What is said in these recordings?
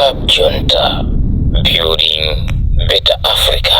Club Junta, building better Africa.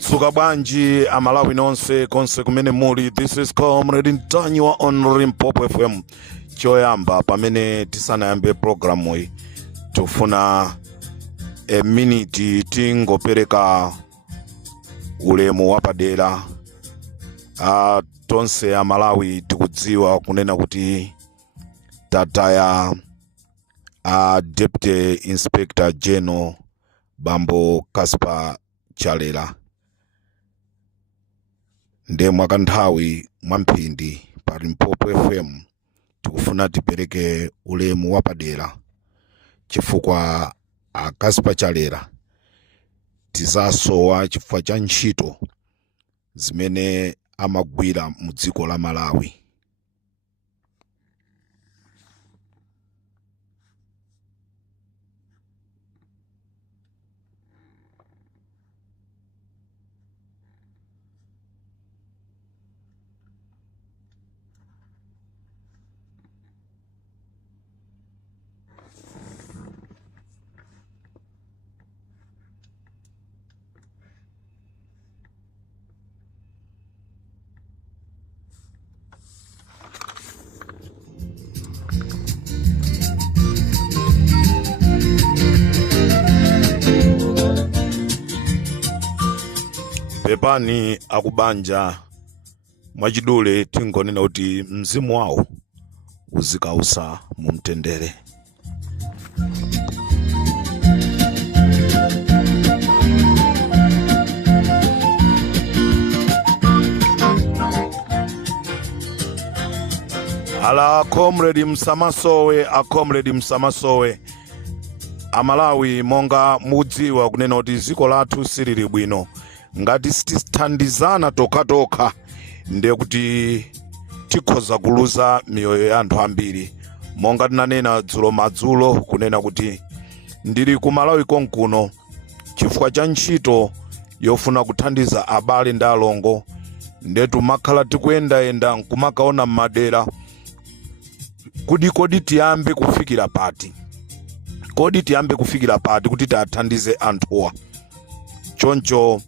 Tsuka bwanji Malawi nonse konse kumene muli. This is Comrade Mtanyiwa on Limpopo FM. Choyamba pamene tisanayambe programu hii tufuna a minute tingopereka ulemu wapadera. Tonse ya Malawi tikudziwa kunena kuti tataya Deputy Inspector General Bambo Kaspa Chalela nde mwakanthawi mwamphindi pa Limpopo FM tikufuna tipereke ulemu wapadera chifukwa Kaspa Chalela tizasowa chifukwa cha ntchito zimene amagwira mu dziko la Malawi. Pepani akubanja mwachidule tingonena kuti mzimu wawo uzikausa mumtendere. Ala Comrade msamasowe, Comrade msamasowe. Amalawi monga mudziwa kunena kuti ziko lathu silili bwino. Ngati sitithandizana toka ndiye kuti tikhoza kuluza miyoyo ya anthu ambiri. Monga tinanena dzulo madzulo kunena kuti ndili ku Malawi konkuno chifukwa cha ntchito yofuna kuthandiza abale ndi alongo, ndetu makhala tikuyenda nkumakaona m'madera kodi tiyambe kufikira pati. Kodi tiyambe kufikira pati kuti tathandize anthuwa. Choncho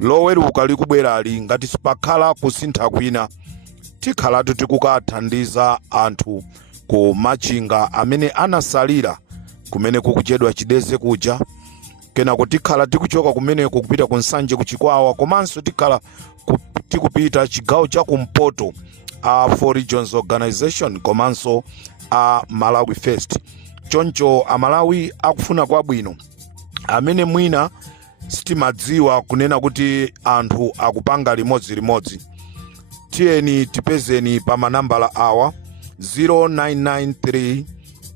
loweruka likubwera ali ngati sipakhala kusintha kwina tikhalatu tikukathandiza anthu ku machinga amene anasalira kumene kukuchedwa chideze kuja, kenako tikhala tikuchoka kumene kupita ku Nsanje kuchikwawa, komanso tikhala tikupita chigawo cha kumpoto Four Regions Organization komanso Malawi First. Choncho Amalawi akufuna kwabwino amene mwina sitimadziwa kunena kuti anthu akupanga limodzi. Tiyeni tipezeni pa manambala awa 0993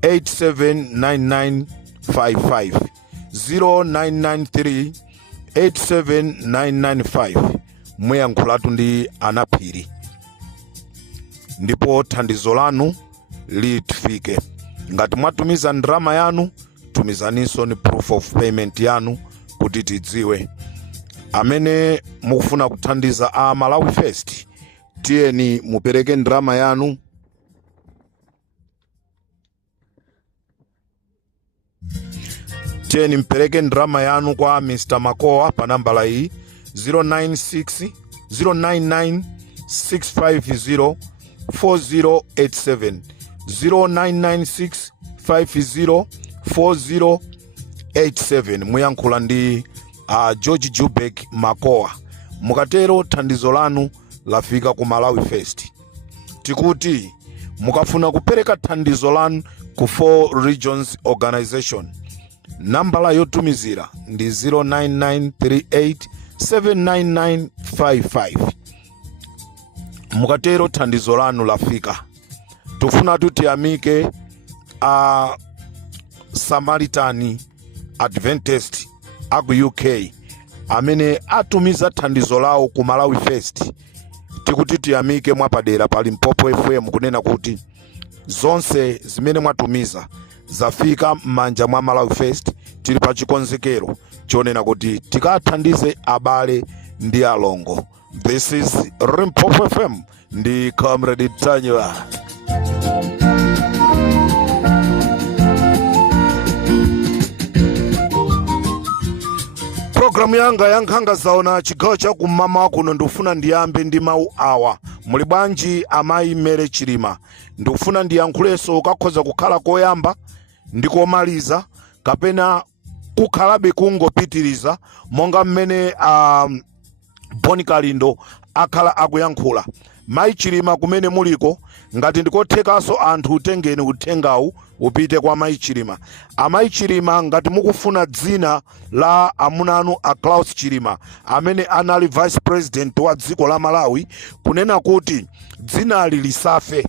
879955 0993 87995. muyankhulatu ndi anaphiri ndipo thandizo lanu litifike. Ngati mwatumiza ndrama yanu tumizaninso ni proof of payment yanu kuti tidziwe. Amene mukufuna kuthandiza Malawi First, tiyeni mupereke ndrama yanu. Tiyeni mpereke ndrama yanu kwa Mr. Makoa pa nambala hii 099 650 4087 0996 50 4087. muyankhula ndi George Jubek Makoa. Mukatero thandizo lanu lafika ku Malawi Fest. Tikuti mukafuna kupereka thandizo lanu ku 4 regions organization, nambala yotumizira ndi 09938799955. Mukatero thandizo lanu lafika. Tufuna tutiyamike a Samaritan Adventist aku UK amene atumiza thandizo lawo ku Malawi Fest. Tikuti tiyamike mwapadera pa Limpopo FM kunena kuti zonse zimene mwatumiza zafika m'manja mwa Malawi Fest. Tili pa chikonzekero chonena kuti tikathandize abale ndi alongo. This is Limpopo FM ndi Comrade Mtanyiwa. Programu yanga ya Nkhanga Zaona chigawo cha kumama kuno ndifuna ndiyambe ndi mawu awa. Muli bwanji amayi mere chilima. Ndifuna ndiyankhuleso kakhoza kukhala koyamba ndikomaliza kapena kukhalabe kungopitiriza monga mmene Boni Kalindo akhala akuyankhula. Mayi chilima kumene muliko ngati ndikothekaso anthu utengeni uthengawu upite kwa mayi chilima. Amayi chilima ngati mukufuna dzina la amunanu a Klaus Chilima amene anali vice president wa dziko la Malawi kunena kuti dzina lisafe.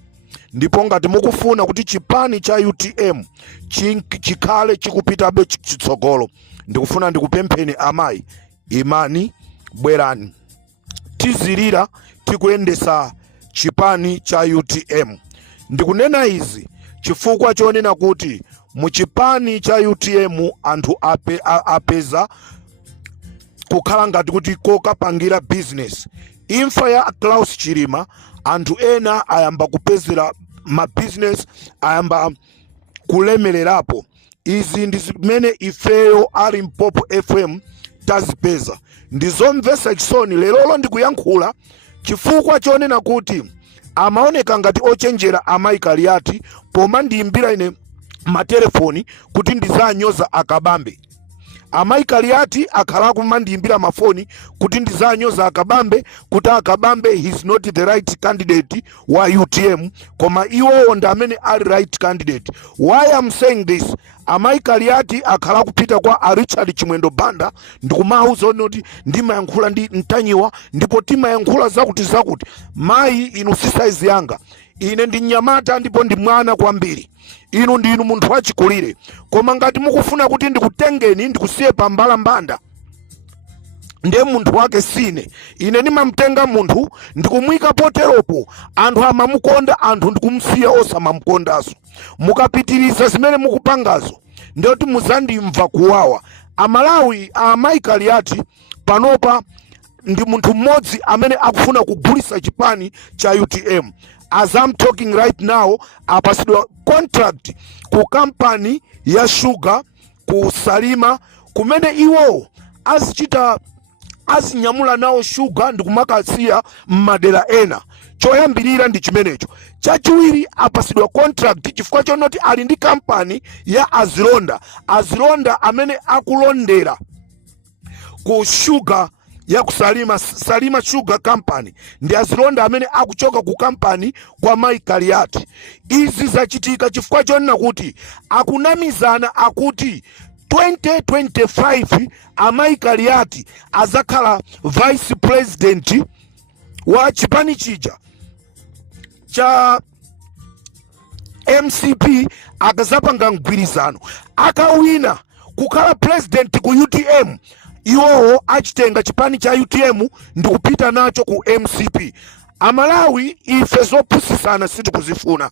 Ndipo ngati mukufuna kuti chipani cha UTM chikhale chikupitabe chitsogolo, ndikufuna ndikupempheni amayi, imani bwerani tizirira tikuyendesa chipani cha UTM. Ndikunena izi chifukwa chonena kuti mu chipani cha UTM anthu apeza kukhala ngati kuti kokapangira business. Imfa ya Klaus Chilima anthu ena ayamba kupezera ma business, ayamba kulemelerapo. Izi ndi zimene ifeyo ali Limpopo FM tazipeza. Ndizomvesa chisoni lero ndikuyankhula chifukwa chonena kuti amaoneka ngati ochenjera amayi Kaliati poma ndiyimbira ine matelefoni kuti ndizanyoza akabambe. Amayi Kaliati akhala kumandiyimbira mafoni kuti ndizanyoza akabambe, kuti akabambe he's not the right candidate wa UTM, koma iwo ndi amene ali right candidate. Why I'm saying this? Amayi Kaliati akhala kupita kwa Richard Chimwendo Banda ndikumauza noti ndimayankhula ndi Mtanyiwa ndipo timayankhula zakuti. Mayi inu si size yanga, ine ndi nyamata ndipo ndi mwana kwambiri, inu ndinu munthu wachikulire, koma ngati mukufuna kuti ndikutengeni ndikusiye pa mbalambanda ndiye munthu wake sine. Ine nimamtenga munthu ndikumwika poteropo anthu amamukonda, anthu ndikumsiya osamamukondaso. Mukapitiriza zimene mukupangazo ndiyoti muzandimva kuwawa. Amalawi amayi Kaliati panopa ndi munthu mmodzi amene akufuna kugulisa chipani cha UTM. As I'm talking right now, apasidwa contract ku company ya sugar ku Salima kumene iwo azinyamula nawo sugar ndikumakasiya mmadera ena. Choyambirira ndi chimenecho. Chachiwiri apasidwa contract chifukwa chonoti ali ndi company ya Azilonda amene akulondera ku sugar ya kusalima Salima Sugar Company. Ndi Azilonda amene akuchoka ku company kwa mayi Kaliati. Izi zachitika chifukwa chonena kuti akunamizana akuti 2025 amayi Kaliati azakhala vice president wa chipani chija cha MCP. Akazapanga mgwirizano akawina kukhala president ku UTM, iwowo achitenga chipani cha UTM ndikupita nacho ku MCP. Amalawi ife zopusisana sitikuzifuna.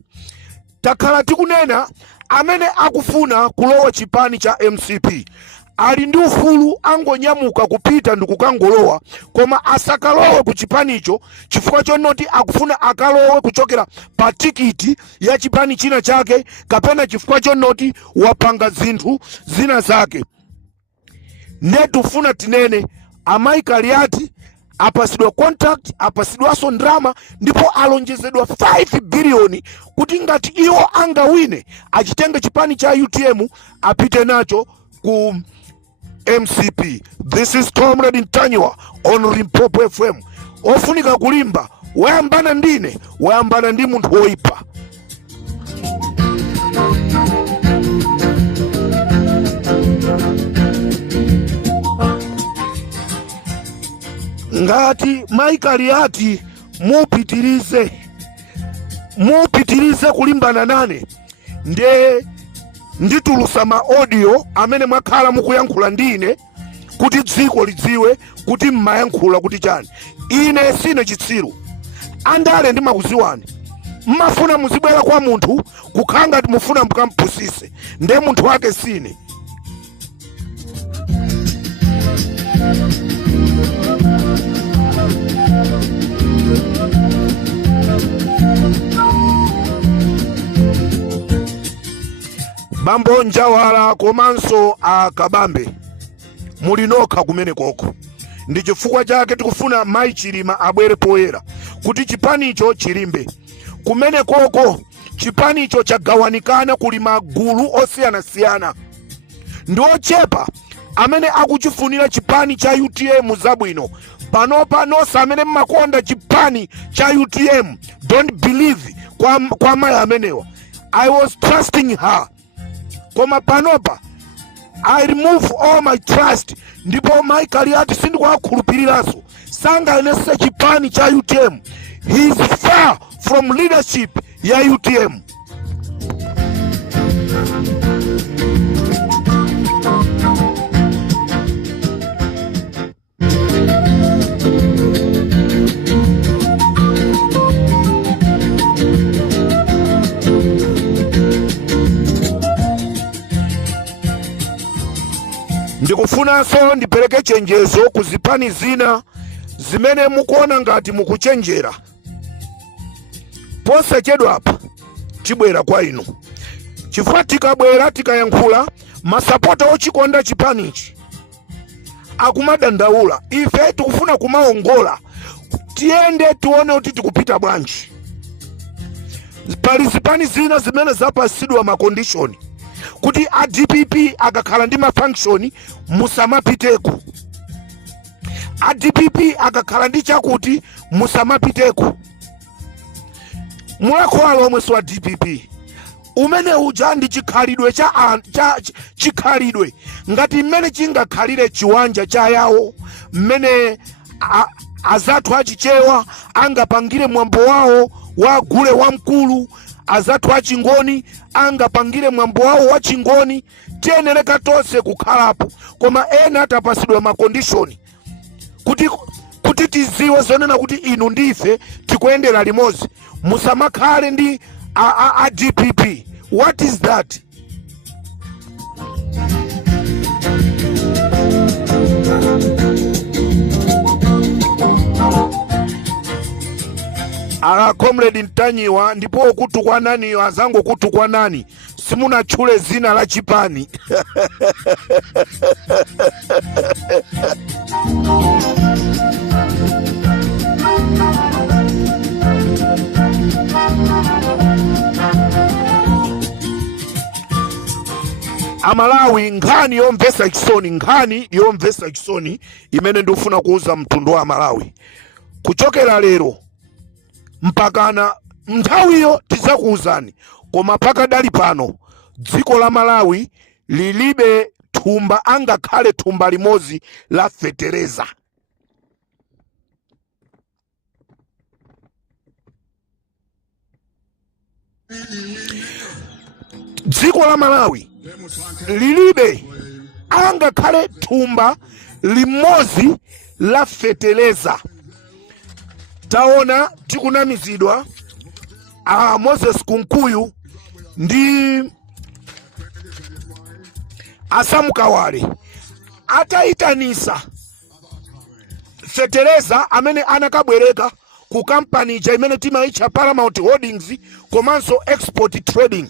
Takhala tikunena amene akufuna kulowa chipani cha MCP ali ndi ufulu angonyamuka kupita ndikukangolowa, koma asakalowe ku chipanicho chifukwa chonoti akufuna akalowe kuchokera pa tikiti ya chipani china chake, kapena chifukwa chonoti wapanga zinthu zina zake. Netufuna tinene amayi Kaliati apasidwa contract, apasidwaso ndrama, ndipo alonjezedwa 5 billion kuti ngati iwo angawine achitenge chipani cha UTM apite nacho ku MCP. This is Comrade Mtanyiwa on Limpopo FM. ofunika kulimba wayambana ndine wayambana ndi munthu woipa. Ngati Michael ati mupitirize kulimbana nane nditulusa ma audio amene mwakhala mukuyankhula ndine kuti dziko lidziwe kuti mmayankhula kuti chani. Ine sine chitsiru andale ndimakuziwani. Mmafuna muzibwera kwa munthu kukhala ngati mufuna mukampusise nde munthu wake sine. Bambo Njawala komanso akabambe mulinokha kumene koko. Ndi chifukwa chake tikufuna Mayi Chilima abwere poyera kuti chipanicho chilimbe. Kumene koko chipanicho chagawanikana kuli magulu osiyanasiyana. Ndi ochepa amene akuchifunira chipani cha UTM zabwino. Panopa nonse amene mmakonda chipani cha UTM, don't believe kwa mayi amenewa. I was trusting her. Koma panopa I remove all my trust. Ndipo Michael ati sindikuwakhulupiriraso. Sanga inese chipani cha UTM. He is far from leadership ya UTM. Ndikufunanso ndipereke chenjezo kuzipani zina zimene mukuona ngati mukuchenjera. Posachedwa apa tibwera kwa inu. Chifukwa tikabwera tikayankhula masapota ochikonda chipanichi akumadandaula. Ife tikufuna kumaongola. Tiende tuone kuti tikupita bwanji. Pali zipani zina zimene zapasidwa makondishoni kuti a DPP akakhala ndi mafunction musamapiteko. A DPP akakhala ndi chakuti musamapiteko. Mulakhola omwe wa DPP umene uja ndi chikhalidwe chikhalidwe ngati mmene chingakhalire chiwanja cha yawo mmene azathu achichewa angapangire mwambo wawo wa gule wamkulu. Azathu achingoni angapangire mwambo wawo wa chingoni. Tiyenereka tonse kukhalapo. Koma ena atapasidwa makondishoni kuti tiziwe zonena kuti inu ndife tikuyendera limodzi. Musamakhale ndi a DPP. What is that? Comrade Mtanyiwa ndipo okutukwa nani azango kutukwa nani simuna chule zina la chipani. Amalawi nkhani yomvesa chisoni imene ndifuna kuuza mtundu wa Malawi. Kuchokera lero mpakana nthawiyo tizakuuzani. Koma pakadali pano dziko la Malawi lilibe thumba angakhale thumba limodzi la fetereza. Dziko la Malawi lilibe angakhale thumba limodzi la fetereza. Taona tikunamizidwa Moses Kunkuyu ndi Asamukawale ataitanisa fetereza amene anakabwereka ku company ja imene timaitcha Paramount Holdings komanso Export Trading.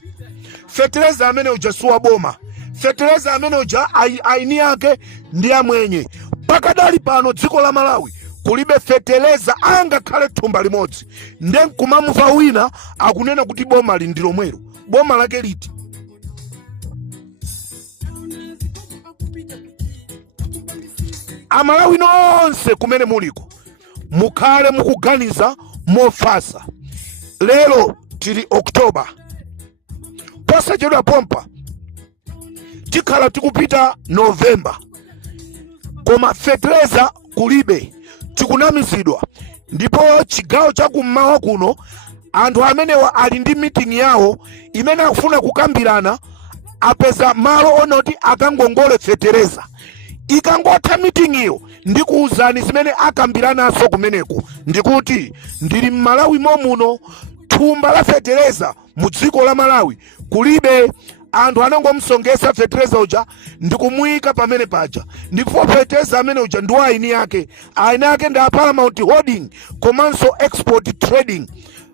Fetereza amene ujasuwa boma. Fetereza amene uja aini yake ndi amwenye. Pakadali pano dziko la Malawi kulibe fetereza angakhale thumba limodzi. Nde kumamuva wina akunena kuti boma lindilo mwero. Boma lake liti? Amalawi nonse kumene muliko mukhale mukuganiza mofasa. Lero tili Oktoba, posachedwa pompa tikhala tikupita Novemba, koma fertilizer kulibe, tikunamizidwa. Ndipo chigawo chakummawa kuno anthu amenewa ali ndi meeting yawo imene akufuna kukambirana apeza malo onoti akangongole fertilizer. Ikangotha meeting iyo ndikuuzani zimene akambiranaso kumeneku. Ndikuti ndili Malawi momuno thumba la fertilizer mu dziko la Malawi kulibe. Anthu anangomsongesa fertilizer uja ndikumuyika pamene paja, ndipo fertilizer amene uja ndi aini yake ndi Paramount Holding komanso Export Trading.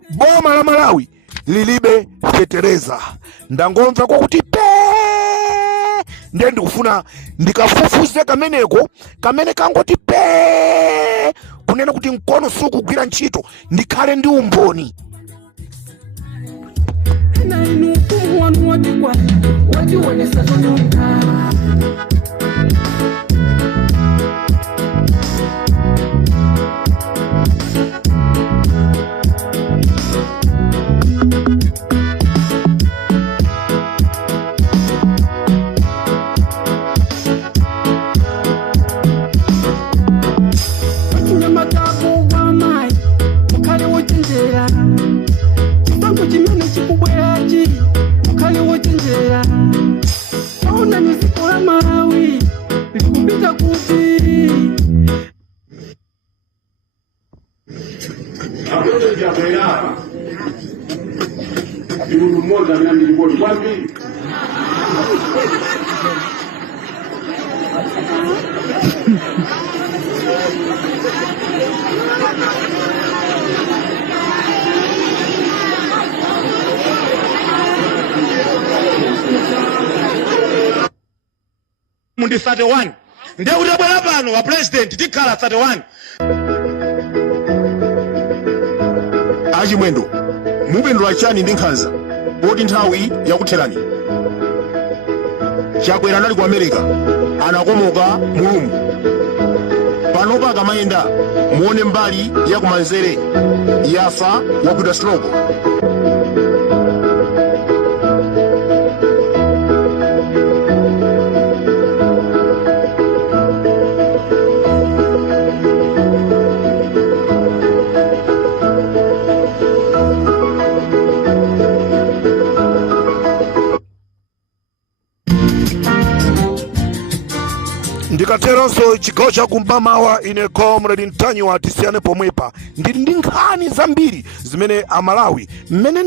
Boma la Malawi lilibe fertilizer. Ndangomva kwakuti ndiye ndikufuna ndikafufuze kameneko kamene kangoti kunena kuti mkono sukugwira ntchito, ndikhale ndi umboni. Na inu wanu watikwa wajiwonesa zonyoka wakinyamatabu wa mai mukale wochenjera chipango chimene chikubwerachi mukale wochenjera. Zaona ni dziko la Malawi likupita kuti Hapo jabela mtu mmoja ananiripoti wapi? Mundi 31 ndiye utabwera pano wa president tikhala 31 achimwendo mupindula chani ndi Nkhanza poti nthawi yakutherani. Chakwera anali ku America anakomoka mulungu panopa akamayenda muone mbali ya kumanzere yafa wagwidwa stroke. Ndikateronso chigawo chakummawa ine Comrade Mtanyiwa tisiyane pomwepa ndili ndi nkhani zambiri zimene Amalawi mmene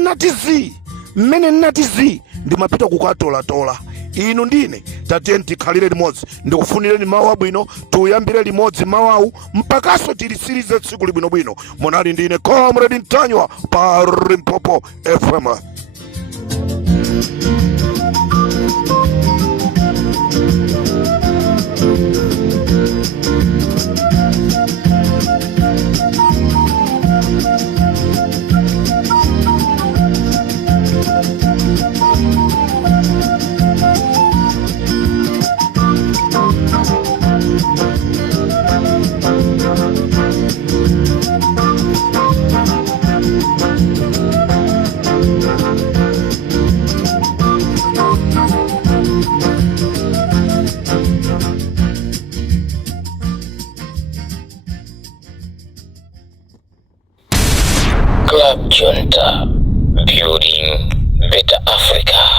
nnatizi ndimapita kukatolatola. Inu ndine tatiyeni tikhalire limodzi, ndikufunireni mawu abwino, tuyambire limodzi mawawu mpakaso tilisirize tsiku libwinobwino. Munali ndine Comrade Mtanyiwa pa Limpopo FM. Club Junta, building better Africa.